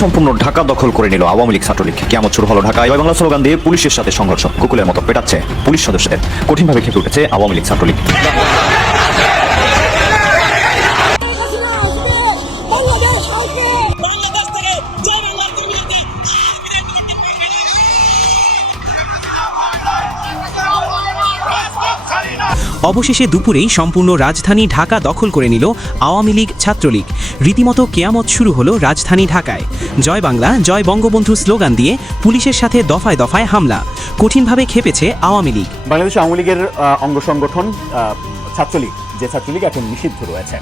সম্পূর্ণ ঢাকা দখল করে নিল আওয়ামী লীগ ছাত্রলীগ। কিয়ামত শুরু হলো ঢাকায়। জয় বাংলা স্লোগান দিয়ে পুলিশের সাথে সংঘর্ষ। কুকুলের মতো পেটাচ্ছে পুলিশ সদস্যদের। কঠিনভাবে খেপে উঠেছে আওয়ামী লীগ ছাত্রলীগ। অবশেষে দুপুরেই সম্পূর্ণ রাজধানী ঢাকা দখল করে নিল আওয়ামী লীগ ছাত্রলীগ। রীতিমতো কেয়ামত শুরু হলো রাজধানী ঢাকায়। জয় বাংলা জয় বঙ্গবন্ধু স্লোগান দিয়ে পুলিশের সাথে দফায় দফায় হামলা। কঠিনভাবে খেপেছে আওয়ামী লীগ। বাংলাদেশ আওয়ামী লীগের অঙ্গ সংগঠন ছাত্রলীগ, যে ছাত্রলীগ এখন নিষিদ্ধ রয়েছে,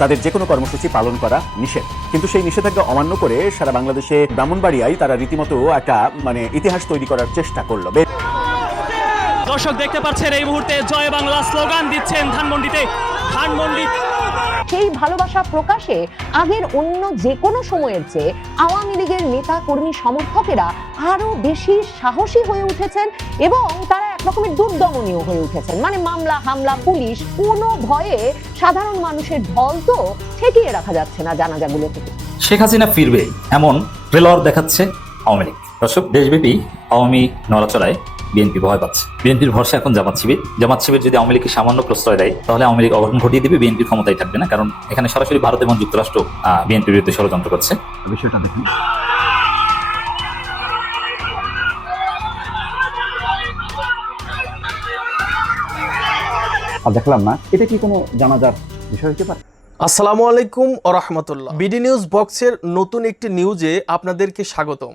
তাদের যে কোনো কর্মসূচি পালন করা নিষেধ। কিন্তু সেই নিষেধাজ্ঞা অমান্য করে সারা বাংলাদেশে ব্রাহ্মণবাড়িয়ায় তারা রীতিমতো একটা ইতিহাস তৈরি করার চেষ্টা করলো। দর্শক দেখতে পাচ্ছেন এই মুহূর্তে জয় বাংলা স্লোগান দিচ্ছেন ধানমন্ডিতে। সেই ভালোবাসা প্রকাশে আগের অন্য যে কোনো সময়ের চেয়ে আওয়ামী লীগের নেতা কর্মী সমর্থকেরা আরো বেশি সাহসী হয়ে উঠেছেন এবং তারা একরকমের দুর্দমনীয় হয়ে উঠেছেন। মামলা হামলা পুলিশ কোনো ভয়ে সাধারণ মানুষের ঢল তো ঠেকিয়ে রাখা যাচ্ছে না জানাজাগুলো থেকে। শেখ হাসিনা ফিরবে এমন ট্রেলার দেখাচ্ছে আওয়ামী লীগ। দর্শক, দেশব্যাপী আওয়ামী নড়াচড়ায় বিএনপি ভয় পাচ্ছে। বিএনপির ভরসা এখন জামাত শিবির যদি আওয়ামী লীগকে সামান্য প্রশ্রয় দেয় তাহলে আওয়ামী লীগ অঘটন ঘটিয়ে দিবে, বিএনপির ক্ষমতায় থাকবে না। কারণ এখানে সরাসরি ভারত এবং যুক্তরাষ্ট্র বিএনপির বিরুদ্ধে ষড়যন্ত্র করছে। বিষয়টা দেখুন। দেখলাম না, এটা কি কোনো জানাজার বিষয় হতে পারে? আসসালামু আলাইকুম ওয়া রাহমাতুল্লাহ। বিডি নিউজ বক্সের নতুন একটি নিউজে আপনাদেরকে স্বাগতম।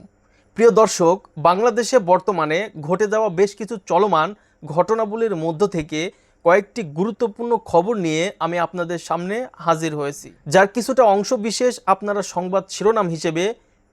প্রিয় দর্শক, বাংলাদেশে বর্তমানে ঘটে যাওয়া বেশ কিছু চলমান ঘটনাবলীর মধ্য থেকে কয়েকটি গুরুত্বপূর্ণ খবর নিয়ে আমি আপনাদের সামনে হাজির হয়েছি, যার কিছুটা অংশ বিশেষ আপনারা সংবাদ শিরোনাম হিসেবে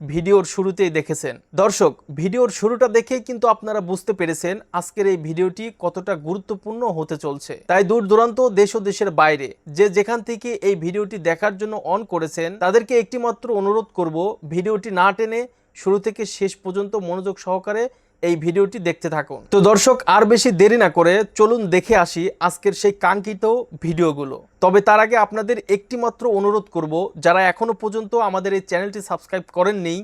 ভিডিওর শুরুতেই দেখেছেন। দর্শক, ভিডিওর শুরুটা দেখেই কিন্তু আপনারা বুঝতে পেরেছেন আজকের এই ভিডিওটি কতটা গুরুত্বপূর্ণ হতে চলছে। তাই দূর দূরান্ত দেশ ও দেশের বাইরে যে যেখান থেকে এই ভিডিওটি দেখার জন্য অন করেছেন তাদেরকে একটি মাত্র অনুরোধ করব, ভিডিওটি না টেনে শুরু থেকে শেষ পর্যন্ত মনোযোগ সহকারে এই ভিডিওটি দেখতে থাকুন। তো দর্শক, আর বেশি দেরি না করে চলুন দেখে আসি আজকের সেই কাঙ্ক্ষিত ভিডিওগুলো। তবে তার আগে আপনাদের একটি মাত্র অনুরোধ করব, যারা এখনো পর্যন্ত আমাদের এই চ্যানেলটি সাবস্ক্রাইব করেননি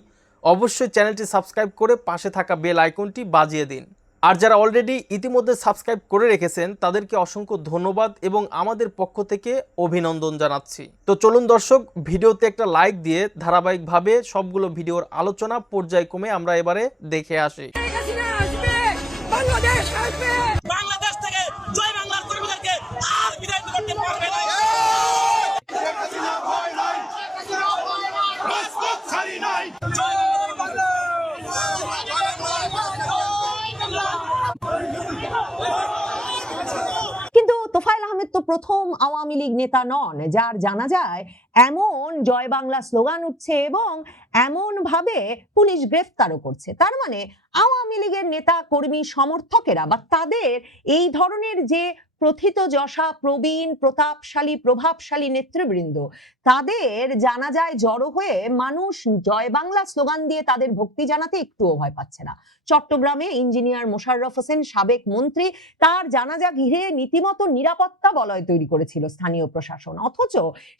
অবশ্যই চ্যানেলটি সাবস্ক্রাইব করে পাশে থাকা বেল আইকনটি বাজিয়ে দিন। আর যারা অলরেডি ইতিমধ্যে সাবস্ক্রাইব করে রেখেছেন তাদেরকে অসংখ্য ধন্যবাদ এবং আমাদের পক্ষ থেকে অভিনন্দন জানাচ্ছি। তো চলুন দর্শক, ভিডিওতে একটা লাইক দিয়ে ধারাবাহিকভাবে সবগুলো ভিডিওর আলোচনা পর্যায়ক্রমে আমরা এবারে দেখে আসি। বাংলাদেশ থেকে জয় বাংলার কর্মীদেরকে আর বিদায় করতে পারবে না। কিন্তু তোফায়েল আহমেদ তো প্রথম আওয়ামী লীগ নেতা নন যার জানা যায় এমন জয় বাংলা স্লোগান উঠছে এবং এমন ভাবে পুলিশ গ্রেফতারও করছে। তার মানে আওয়ামী লীগের নেতা কর্মী সমর্থকেরা বা তাদের এই ধরনের যে প্রথিতযশা প্রবীণ প্রতাপশালী প্রভাবশালী নেতৃবৃন্দ, তাদের জানা যায় জড়ো হয়ে মানুষ জয় বাংলা স্লোগান দিয়ে তাদের ভক্তি জানাতে একটুও ভয় পাচ্ছে না। চট্টগ্রামে ইঞ্জিনিয়ার মোশাররফ হোসেন সাবেক মন্ত্রী, তার জানাজা ঘিরে রীতিমতো নিরাপত্তা বলয় তৈরি করেছিল স্থানীয় প্রশাসন, অথচ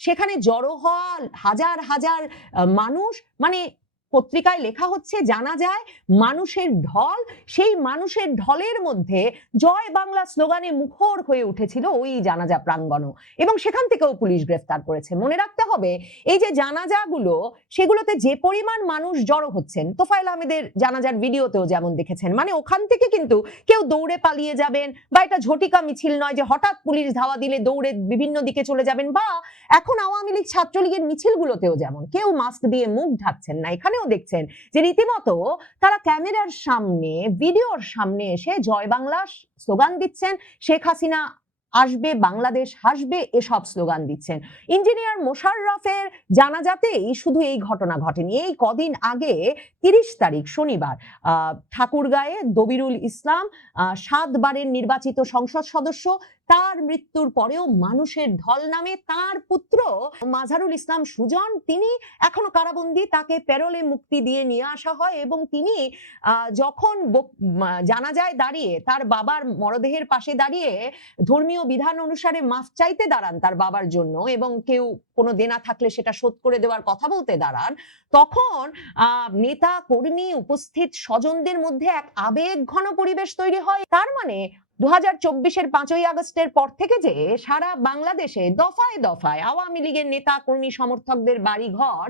সেখানে জড়ো হওয়া হাজার হাজার মানুষ, পত্রিকায় লেখা হচ্ছে জানা যায় মানুষের ঢল, সেই মানুষের ঢলের মধ্যে জয় বাংলা স্লোগানে মুখর হয়ে উঠেছিল ওই জানাজা প্রাঙ্গণও, এবং সেখান থেকেও পুলিশ গ্রেফতার করেছে। মনে রাখতে হবে, এই যে জানাজাগুলো সেগুলোতে যে পরিমাণ মানুষ জড়ো হচ্ছেন, তোফায়েল আহমেদের জানাজার ভিডিওতেও যেমন দেখেছেন, ওখান থেকে কিন্তু কেউ দৌড়ে পালিয়ে যাবেন বা এটা ঝটিকা মিছিল নয় যে হঠাৎ পুলিশ ধাওয়া দিলে দৌড়ে বিভিন্ন দিকে চলে যাবেন, বা এখন আওয়ামী লীগ ছাত্রলীগের মিছিলগুলোতেও যেমন কেউ মাস্ক দিয়ে মুখ ঢাকছেন না, এখানেও দেখছেন যে রীতিমতো তারা ক্যামেরার সামনে ভিডিওর সামনে এসে জয় বাংলা স্লোগান দিচ্ছেন, শেখ হাসিনা আসবে বাংলাদেশ হাসবে এসব স্লোগান দিচ্ছেন। ইঞ্জিনিয়ার মোশাররফের জানাজাতেই শুধু এই ঘটনা ঘটেনি। এই কদিন আগে 30 তারিখ শনিবার ঠাকুরগাঁয়ে দবিরুল ইসলাম 7 বারের নির্বাচিত সংসদ সদস্য, তার মৃত্যুর পরেও মানুষের ঢল নামে তার পুত্র মাঝারুল ইসলাম সুজন, তিনি এখনো কারাবন্দী, তাকে প্যারোলে মুক্তি দিয়ে নিয়ে আসা হয় এবং তিনি যখন জানাজায় দাঁড়িয়ে তার বাবার মরদেহের পাশে দাঁড়িয়ে ধর্মীয় বিধান অনুসারে মাফ চাইতে দাঁড়ান তার বাবার জন্য এবং কেউ কোনো দেনা থাকলে সেটা শোধ করে দেওয়ার কথা বলতে দাঁড়ান, তখন নেতা কর্মী উপস্থিত স্বজনদের মধ্যে এক আবেগ ঘন পরিবেশ তৈরি হয়। তার মানে 2024-এর 5ই আগস্টের পর থেকে যে সারা বাংলাদেশে দফায় দফায় আওয়ামী লীগের নেতা কর্মী সমর্থকদের বাড়ি ঘর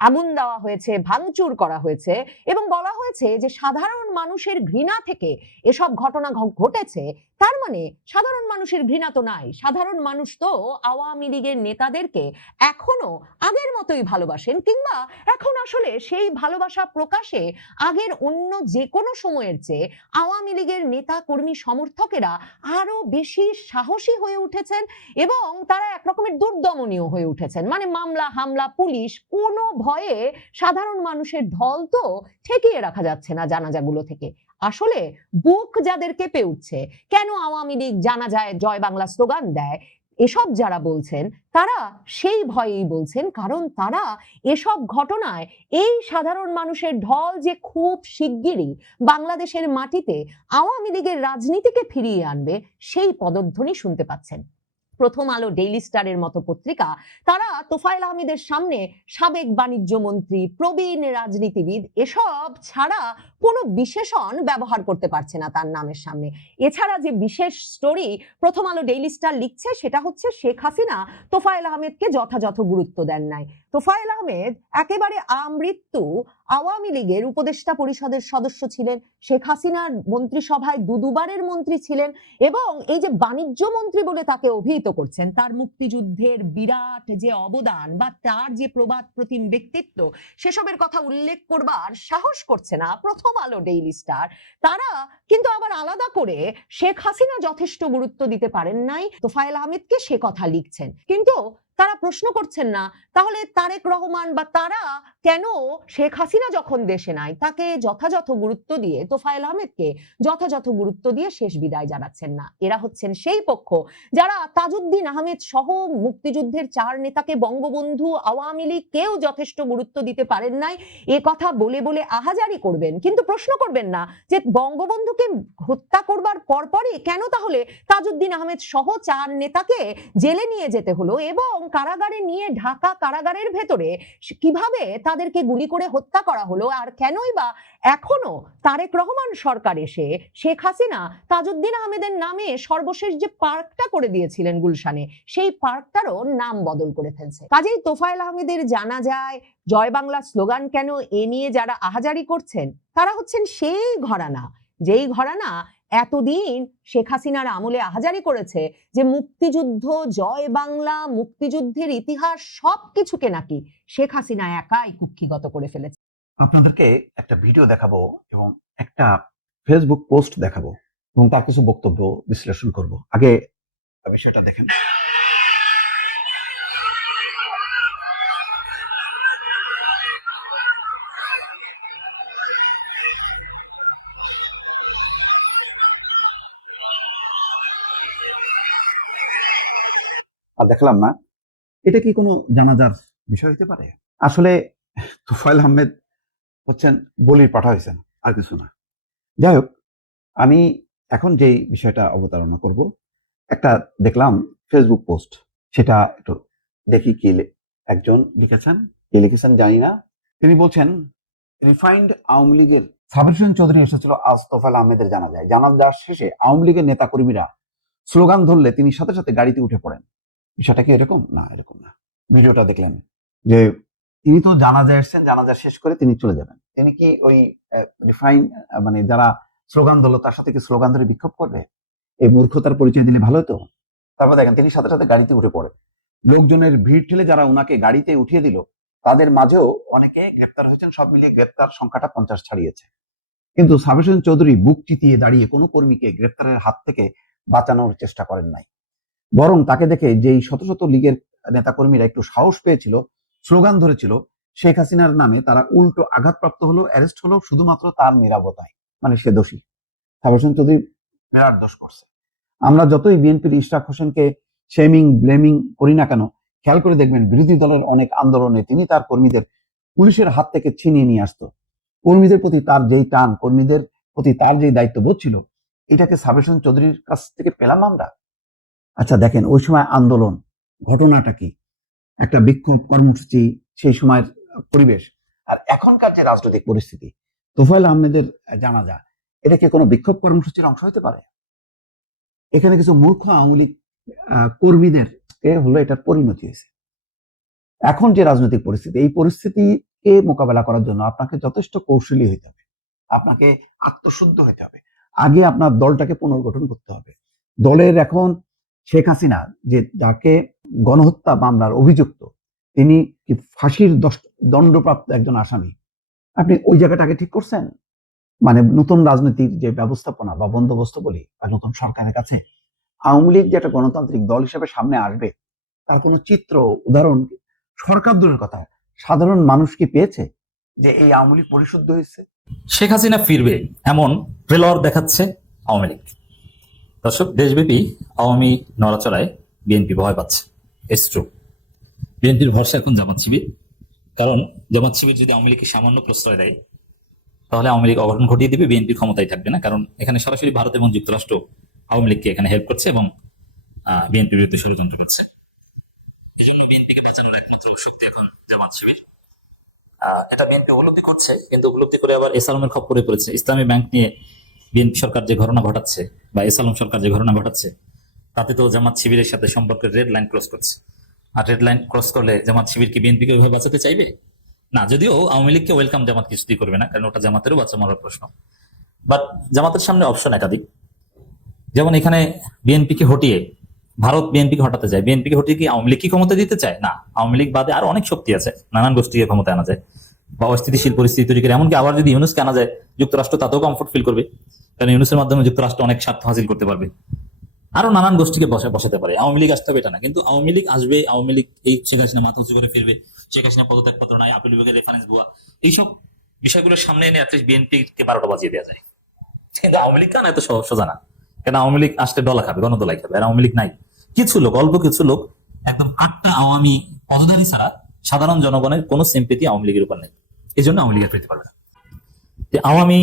আগুন দেওয়া হয়েছে, ভাঙচুর করা হয়েছে এবং বলা হয়েছে যে সাধারণ মানুষের ঘৃণা থেকে এসব ঘটনা ঘটেছে, তার মানে সাধারণ মানুষের ঘৃণা তো নাই, সাধারণ মানুষ তো আওয়ামী লীগের নেতাদেরকে এখনো আগের মতোই ভালোবাসেন, কিংবা এখন আসলে সেই ভালোবাসা প্রকাশে আগের অন্য যে কোনো সময়ের চেয়ে আওয়ামী লীগের নেতা কর্মী সমর্থকেরা আরো বেশি সাহসী হয়ে উঠেছেন এবং তারা একরকমের দুর্দমনীয় হয়ে উঠেছেন। মানে মামলা হামলা পুলিশ কোনো ভয়ে সাধারণ মানুষের ঢল তো ঠেকিয়ে রাখা যাচ্ছে না জানাজাগুলো থেকে। আসলে বুক যাদের কেঁপে উঠছে, কেন আওয়ামী লীগ জানাজায় জয় বাংলা স্লোগান দেয়, এসব যারা বলছেন তারা সেই ভয়েই বলছেন, কারণ তারা এসব ঘটনায় এই সাধারণ মানুষের ঢল যে খুব শিগগিরই বাংলাদেশের মাটিতে আওয়ামী লীগের রাজনীতিকে ফিরিয়ে আনবে সেই পদধ্বনি শুনতে পাচ্ছেন। প্রথম আলো, ডেইলি স্টারের মতো পত্রিকা তারা তোফায়েল আহমেদের সামনে সাবেক বাণিজ্য মন্ত্রী, প্রবীণ রাজনীতিবিদ এসব ছাড়া কোনো বিশেষণ ব্যবহার করতে পারছে না তার নামের সামনে। এছাড়া যে বিশেষ স্টোরি প্রথম আলো, ডেইলি স্টার লিখছে সেটা হচ্ছে শেখ হাসিনা তোফায়েল আহমেদকে যথাযথ গুরুত্ব দেন নাই। তোফায়েল আহমেদ একেবারে আমৃত্যু আওয়ামী লীগের উপদেষ্টা পরিষদের সদস্য ছিলেন, শেখ হাসিনার মন্ত্রিসভায় দুবারের মন্ত্রী ছিলেন এবং এই যে বাণিজ্য মন্ত্রী বলে তাকে অভিহিত করছেন, তার মুক্তিযুদ্ধের বিরাট যে অবদান বা তার যে প্রবাদ প্রতিম ব্যক্তিত্ব সেসবের কথা উল্লেখ করবার সাহস করছে না প্রথম আলো, ডেইলি স্টার। তারা কিন্তু আবার আলাদা করে শেখ হাসিনা যথেষ্ট গুরুত্ব দিতে পারেন নাই তোফায়েল আহমেদকে সে কথা লিখছেন, কিন্তু তারা প্রশ্ন করছেন না তাহলে তারেক রহমান বা তারা কেন শেখ হাসিনা যখন দেশে নাই তাকে যথাযথ গুরুত্ব দিয়ে তোফায়েল আহমেদকে যথাযথ গুরুত্ব দিয়ে শেষ বিদায় জানাচ্ছেন না। এরা হচ্ছেন সেই পক্ষ যারা তাজউদ্দিন আহমেদ সহ মুক্তিযুদ্ধের 4 নেতাকে বঙ্গবন্ধু, আওয়ামী লীগ কেউ যথেষ্ট গুরুত্ব দিতে পারেন নাই এ কথা বলে বলে আহাজারি করবেন, কিন্তু প্রশ্ন করবেন না যে বঙ্গবন্ধুকে হত্যা করবার পরপরই কেন তাহলে তাজউদ্দিন আহমেদ সহ 4 নেতাকে জেলে নিয়ে যেতে হলো এবং কারাগারে নিয়ে ঢাকা কারাগারের ভেতরে কিভাবে তাদেরকে গুলি করে হত্যা করা হলো, আর কেনই বা এখনো তারেক রহমান সরকার এসে শেখ হাসিনা তাজউদ্দিন আহমেদের নামে সর্বশেষ যে পার্কটা করে দিয়েছিলেন গুলশানে সেই পার্কটারও নাম বদল করে ফেলছে। কাজেই তোফায়েল আহমেদের জানাজায় জয় বাংলা স্লোগান কেন এ নিয়ে যারা আহাজারি করছেন তারা হচ্ছেন সেই ঘরানা যেই ঘরানা এতদিন শেখ হাসিনার আমলে আহাজারি করেছে যে মুক্তিযুদ্ধ, জয় বাংলা, মুক্তিযুদ্ধের ইতিহাস সবকিছুকে নাকি শেখ হাসিনা একাই কুক্ষিগত করে ফেলেছে। আপনাদেরকে একটা ভিডিও দেখাবো এবং একটা ফেসবুক পোস্ট দেখাবো এবং তার কিছু বক্তব্য বিশ্লেষণ করব। আগে বিষয়টা দেখেন। আর দেখলাম না, এটা কি কোনো জানাজার বিষয় হতে পারে? আসলে তোফায়েল আহমেদ হচ্ছেন বলির পাঠা হয়েছেন, আর কিছু না। যাই হোক, আমি এখন যেই বিষয়টা অবতারণা করব, একটা দেখলাম ফেসবুক পোস্ট, সেটা একটু দেখি কি একজন লিখেছেন, কি লিখেছেন জানি না। তিনি বলছেন, রিফাইন্ড আওয়ামী লীগের সাবির হোসেন চৌধুরী এসেছিল আজ তোফায়েল আহমেদের জানাজায়। জানাজার শেষে আওয়ামী লীগের নেতা কর্মীরা স্লোগান ধরলে তিনি সাথে সাথে গাড়িতে উঠে পড়েন। বিষয়টা কি এরকম? না, এরকম না। ভিডিওটা দেখলেন যে তিনি তো জানাজায় এসেছেন, জানাজা শেষ করে তিনি চলে যাবেন। তিনি কি ওই রিফাইন মানে যারা স্লোগান ধরলো তার সাথে কি স্লোগান ধরে বিক্ষোভ করবে? এই মূর্খতার পরিচয় দিলে ভালো হতো। তারপর দেখেন তিনি সাথে সাথে গাড়িতে উঠে পড়ে। লোকজনের ভিড় ঠেলে যারা উনাকে গাড়িতে উঠিয়ে দিল তাদের মাঝেও অনেকে গ্রেপ্তার হয়েছেন। সব মিলিয়ে গ্রেপ্তার সংখ্যাটা 50 ছাড়িয়েছে। কিন্তু সাবির হোসেন চৌধুরী বুক চিতিয়ে দাঁড়িয়ে কোনো কর্মীকে গ্রেপ্তারের হাত থেকে বাঁচানোর চেষ্টা করেন নাই, বরং তাকে দেখে যেই শত শত লীগের নেতাকর্মীরা একটু সাহস পেয়েছিল, স্লোগান ধরেছিল, শেখ হাসিনার নামে তারা উল্টো আঘাতপ্রাপ্ত হলো, অ্যারেস্ট হলো শুধুমাত্র তার নিরাপত্তায়। মানে সে দোষী, সাবির হোসেন চৌধুরী মেরার দোষ করছে। আমরা যতই বিএনপির ইশরাক হোসেনকে শেমিং ব্লেমিং করি না কেন, খেয়াল করে দেখবেন বিরোধী দলের অনেক আন্দোলনে তিনি তার কর্মীদের পুলিশের হাত থেকে ছিনিয়ে নিয়ে আসতো। কর্মীদের প্রতি তার যেই টান, কর্মীদের প্রতি তার যেই দায়িত্ববোধ ছিল, এটাকে সাবের হোসেন চৌধুরীর কাছ থেকে পেলাম আমরা। আচ্ছা দেখেন ওই সময় আন্দোলন ঘটনাটা কি, একটা বিক্ষোভ কর্মসূচি, সেই সময়ের পরিবেশ, আর এখনকার যে রাজনৈতিক পরিস্থিতি, তোফায়েল আহমেদের জানাজা, এটা কি কোনো বিক্ষোভ কর্মসূচির অংশ হতে পারে? এখানে কিছু মূর্খ আওয়ামী লীগ কর্মীদের হলো এটার পরিণতি হয়েছে। এখন যে রাজনৈতিক পরিস্থিতি, এই পরিস্থিতিকে মোকাবেলা করার জন্য আপনাকে যথেষ্ট কৌশলী হতে হবে, আপনাকে আত্মশুদ্ধ হতে হবে। আগে আপনার দলটাকে পুনর্গঠন করতে হবে। দলের এখন শেখ হাসিনা যে যাকে গণহত্যা মামলার অভিযুক্ত, তিনি কি ফাঁসির দণ্ডপ্রাপ্ত একজন আসামি, আপনি ওই জায়গাটাকে ঠিক করছেন? মানে নতুন রাজনীতির যে ব্যবস্থাপনা বা বন্দোবস্ত বলি, বা নতুন সরকারের কাছে আওয়ামী লীগ যে একটা গণতান্ত্রিক দল হিসেবে সামনে আসবে, তার কোনো চিত্র উদাহরণ সরকার দূরের কথা, সাধারণ মানুষ কি পেয়েছে যে এই আওয়ামী লীগ পরিশুদ্ধ হয়েছে? শেখ হাসিনা ফিরবে এমন ট্রেলার দেখাচ্ছে আওয়ামী লীগ। দর্শক, দেশব্যাপী আওয়ামী নড়াচড়ায় বিএনপি ভয় পাচ্ছে। এসট্রো বিএনপির ভরসা এখন জামাত শিবির। কারণ জামাত শিবির যদি আওয়ামী লীগকে সামান্য প্রশ্রয় দেয়, তাহলে আওয়ামী লীগ অঘটন ঘটিয়ে দিবে, বিএনপি ক্ষমতায় থাকবে না। কারণ এখানে সরাসরি ভারত এবং যুক্তরাষ্ট্র আওয়ামী লীগকে এখানে হেল্প করছে এবং বিএনপির বিরুদ্ধে ষড়যন্ত্র করছে। এই জন্য বিএনপিকে বাঁচানোর একমাত্র শক্তি এখন জামাত শিবির। এটা বিএনপি উপলব্ধি করছে, কিন্তু উপলব্ধি করে আবার এস আলমের খপ্পরে পড়েছে। ইসলামী ব্যাংক নিয়ে বিএনপি সরকার যে ঘটনা ঘটাচ্ছে, বা এস আলম সরকার যে ঘটনা ঘটাচ্ছে, তাতে তো জামাত শিবিরের সাথে সম্পর্কের রেড লাইন ক্রস করছে। আর রেড লাইন ক্রস করলে জামাত শিবির কি বিএনপিকে ওইভাবে বাঁচাতে চাইবে না? যদিও আওয়ামী লীগকে ওয়েলকাম জামাত কিছুতেই করবে না, কারণ ওটা জামাতেরও বাঁচা মারার প্রশ্ন। বাট জামাতের সামনে অপশন একাধিক। যেমন এখানে বিএনপিকে হটিয়ে ভারত বিএনপিকে হটাতে চায়। বিএনপিকে হটিয়ে কি আওয়ামী লীগ কি ক্ষমতা দিতে চায়? না, আওয়ামী লীগ বাদে আরো অনেক শক্তি আছে, নানান গোষ্ঠীকে ক্ষমতা আনা যায় বা অস্থিতিশীল পরিস্থিতি তৈরি করে। এমনকি আবার যদি ইউনুসকে আনা যায়, যুক্তরাষ্ট্র তাতেও কমফোর্ট ফিল করবে, কারণ ইউনুসের মাধ্যমে যুক্তরাষ্ট্র অনেক স্বার্থ হাসিল করতে পারবে, আরো নানান গোষ্ঠীকে বসাতে পারে। আওয়ামী লীগ আসতে হবে এটা না, কিন্তু আওয়ামী লীগ আসবে, আওয়ামী লীগ এই শেখ হাসিনা মাথা উঁচু করে ফিরবে, শেখ হাসিনা পদত্যাগপত্র নাই, আপিল বিভাগের রেফারেন্স ভুয়া, এইসব বিষয়গুলোর সামনে এনে অ্যাটলিস্ট বিএনপিকে 12টা বাজিয়ে দেওয়া যায়। কিন্তু আওয়ামী লীগ কেন এত সোজা না? কেন আওয়ামী লীগ আসলে ডলা খাবে, গণদলাই খাবে, আর আওয়ামী লীগ নাই। কিছু লোক, অল্প কিছু লোক, একদম আটটা আওয়ামী পদধারী ছাড়া সাধারণ জনগণের কোনো সিম্পেথি আওয়ামী লীগের উপর নেই। এই জন্য আওয়ামী লীগের পেতে পারবে না। আওয়ামী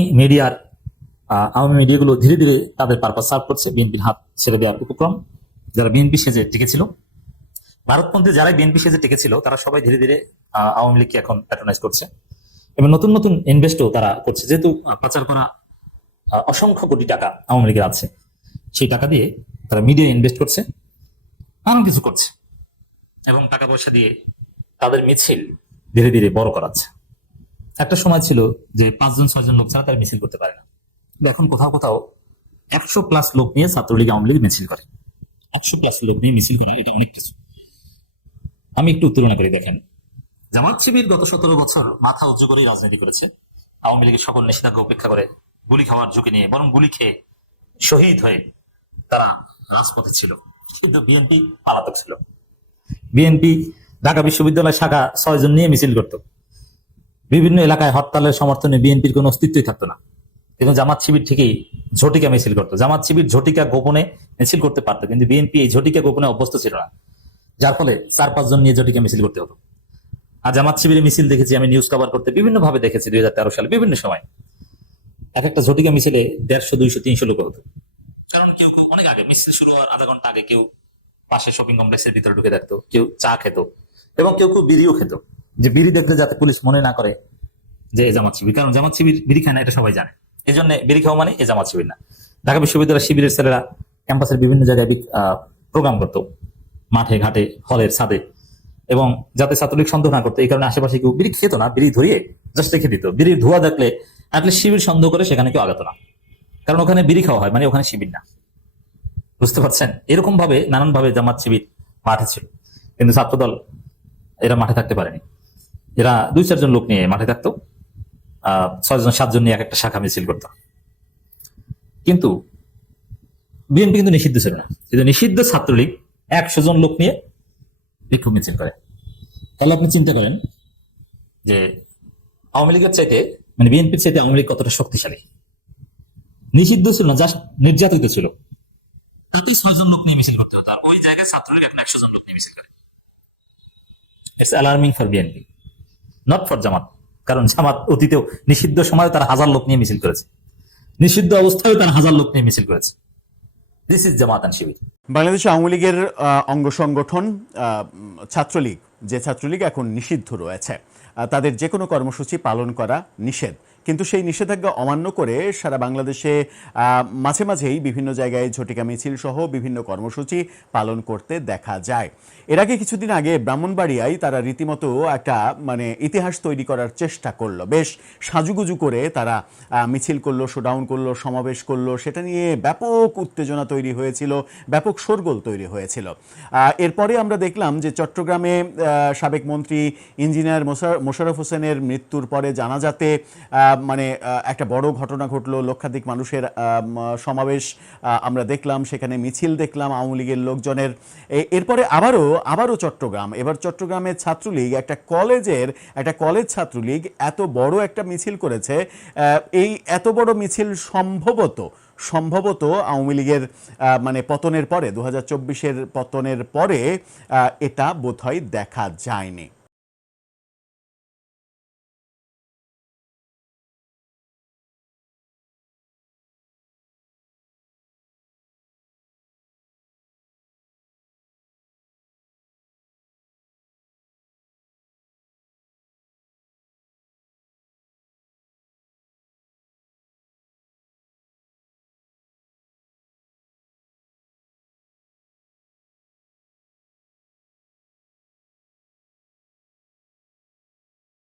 মিডিয়াগুলো ধীরে ধীরে তাদের পারপাস সার্ভ করছে, বিএনপির হাত ছেড়ে দেওয়ার উপক্রম। যারা বিএনপি সেজে টিকেছিল, ভারতপন্থী যারা বিএনপি সেজে টিকেছিল, তারা সবাই ধীরে ধীরে আওয়ামী লীগকে এখন প্যাট্রোনাইজ করছে এবং নতুন নতুন ইনভেস্টও তারা করছে। যেহেতু পাচার করা অসংখ্য কোটি টাকা আওয়ামী লীগের আছে, সেই টাকা দিয়ে তারা মিডিয়া ইনভেস্ট করছে, নানান কিছু করছে এবং টাকা পয়সা দিয়ে তাদের মিছিল ধীরে ধীরে বড় করাচ্ছে। একটা সময় ছিল যে 5-6 লোক ছাড়া তারা মিছিল করতে পারে না, কিন্তু এখন কোথাও কোথাও 100+ লোক নিয়ে ছাত্রলীগ আওয়ামী লীগ মিছিল করে। 100+ লোক নিয়ে মিছিল করা, এটা অনেক কিছু। আমি একটু তুলনা করে দেখেন, জামাত শিবির গত 17 বছর মাথা উঁচু করেই রাজনীতি করেছে, আওয়ামী লীগের সকল নিষেধাজ্ঞা উপেক্ষা করে, গুলি খাওয়ার ঝুঁকি নিয়ে, বরং গুলি খেয়ে শহীদ হয়ে তারা রাজপথে ছিল। কিন্তু বিএনপি পালাতক ছিল। বিএনপি ঢাকা বিশ্ববিদ্যালয় শাখা 6 জন নিয়ে মিছিল করত, বিভিন্ন এলাকায় হরতালের সমর্থনে বিএনপির কোনো অস্তিত্বই থাকতো না। কিন্তু জামাত শিবির ঠিকই ঝটিকা মিছিল করতো। জামাত শিবির ঝটিকা গোপনে মিছিল করতে পারতো, কিন্তু বিএনপি এই ঝটিকা গোপনে অভ্যস্ত ছিল না, যার ফলে 4-5 জন নিয়ে ঝটিকা মিছিল করতে হতো। আর জামাত শিবিরের মিছিল দেখেছি আমি, নিউজ কভার করতে বিভিন্ন ভাবে দেখেছি 2013 সালে বিভিন্ন সময়। এক একটা ঝটিকা মিছিলে 150, 200, 300 লোক হতো। কারণ কেউ অনেক আগে মিছিল শুরু হওয়ার আধা ঘন্টা আগে কেউ পাশে শপিং কমপ্লেক্সের ভিতরে ঢুকে দেখতো, কেউ চা খেত এবং কেউ বিড়িও খেত, যে বিড়ি দেখলে যাতে পুলিশ মনে না করে যে জামাত শিবির। কারণ জামাত শিবির বিড়ি খায় না, এটা সবাই জানে। এই জন্য বিড়ি খাওয়া মানে এ জামাত শিবির না। ঢাকা বিশ্ববিদ্যালয় শিবিরের ছেলেরা ক্যাম্পাসের বিভিন্ন জায়গায় প্রোগ্রাম করতো, মাঠে ঘাটে, হলের ছাদে, এবং যাতে ছাত্রলীগ সন্দেহ না করতো, এই কারণে আশেপাশে কেউ বিড়ি খেত না, বিড়ি ধরিয়ে জাস্ট রেখে দিত। বিড়ির ধোয়া দেখলে অ্যাটলিস্ট শিবির সন্দেহ করে সেখানে কেউ আগাতো না, কারণ ওখানে বিড়ি খাওয়া হয় মানে ওখানে শিবির না। বুঝতে পারছেন? এরকম ভাবে নানান ভাবে জামাত শিবির মাঠে ছিল, কিন্তু ছাত্রদল এরা মাঠে থাকতে পারেনি। এরা 2-4 জন লোক নিয়ে মাঠে থাকতো, 6-7 জন নিয়ে এক একটা শাখা মিছিল করতো। কিন্তু বিএনপি কিন্তু নিষিদ্ধ ছিল না, কিন্তু নিষিদ্ধ ছাত্রলীগ 100 জন লোক নিয়ে বিক্ষোভ মিছিল করে। তাহলে আপনি চিন্তা করেন যে আওয়ামী লীগের চাইতে, মানে বিএনপির চাইতে আওয়ামী লীগ কতটা শক্তিশালী। নিষিদ্ধ ছিল না, জাস্ট নির্যাতিত ছিল, তাতেই 6 জন লোক নিয়ে মিছিল করতে হতো, আর ওই জায়গায় ছাত্রলীগ এখন 100 জন লোক নিয়ে মিছিল করে। It's alarming for BNP, not for Jamaat. কারণ জামাত অতীতেও নিষিদ্ধ সময় তারা 1000 লোক নিয়ে মিছিল করেছে, নিষিদ্ধ অবস্থায় তারা 1000 লোক নিয়ে মিছিল করেছে। দিস ইজ জামাত এন্ড শিবির। বাংলাদেশ আওয়ামী লীগের অঙ্গ সংগঠন ছাত্রলীগ, যে ছাত্রলীগ এখন নিষিদ্ধ রয়েছে, তাদের যে কোনো কর্মসূচি পালন করা নিষেধ। কিন্তু সেই নিষেধাজ্ঞা অমান্য করে সারা বাংলাদেশে মাঝে মাঝেই বিভিন্ন জায়গায় ঝটিকা মিছিল সহ বিভিন্ন কর্মসূচি পালন করতে দেখা যায়। এর আগে কিছুদিন আগে ব্রাহ্মণবাড়িয়ায় তারা রীতিমতো একটা মানে ইতিহাস তৈরি করার চেষ্টা করলো, বেশ সাজুগুজু করে তারা মিছিল করলো, শোডাউন করলো, সমাবেশ করলো, সেটা নিয়ে ব্যাপক উত্তেজনা তৈরি হয়েছিল, ব্যাপক শোরগোল তৈরি হয়েছিল। এরপরে আমরা দেখলাম যে চট্টগ্রামে সাবেক মন্ত্রী ইঞ্জিনিয়ার মোশাররফ হোসেনের মৃত্যুর পরে জানাজাতে মানে একটা বড় ঘটনা ঘটলো, লক্ষাধিক মানুষের সমাবেশ আমরা দেখলাম, সেখানে মিছিল দেখলাম আওয়ামী লীগের লোকজনের। এরপরে আবারও চট্টগ্রাম, এবার চট্টগ্রামের ছাত্রলীগ একটা কলেজ ছাত্রলীগ এত বড় একটা মিছিল করেছে। এই এত বড় মিছিল সম্ভবত আওয়ামী লীগের মানে পতনের পরে 2024-এর পতনের পরে এটা বোধহয় দেখা যায়নি।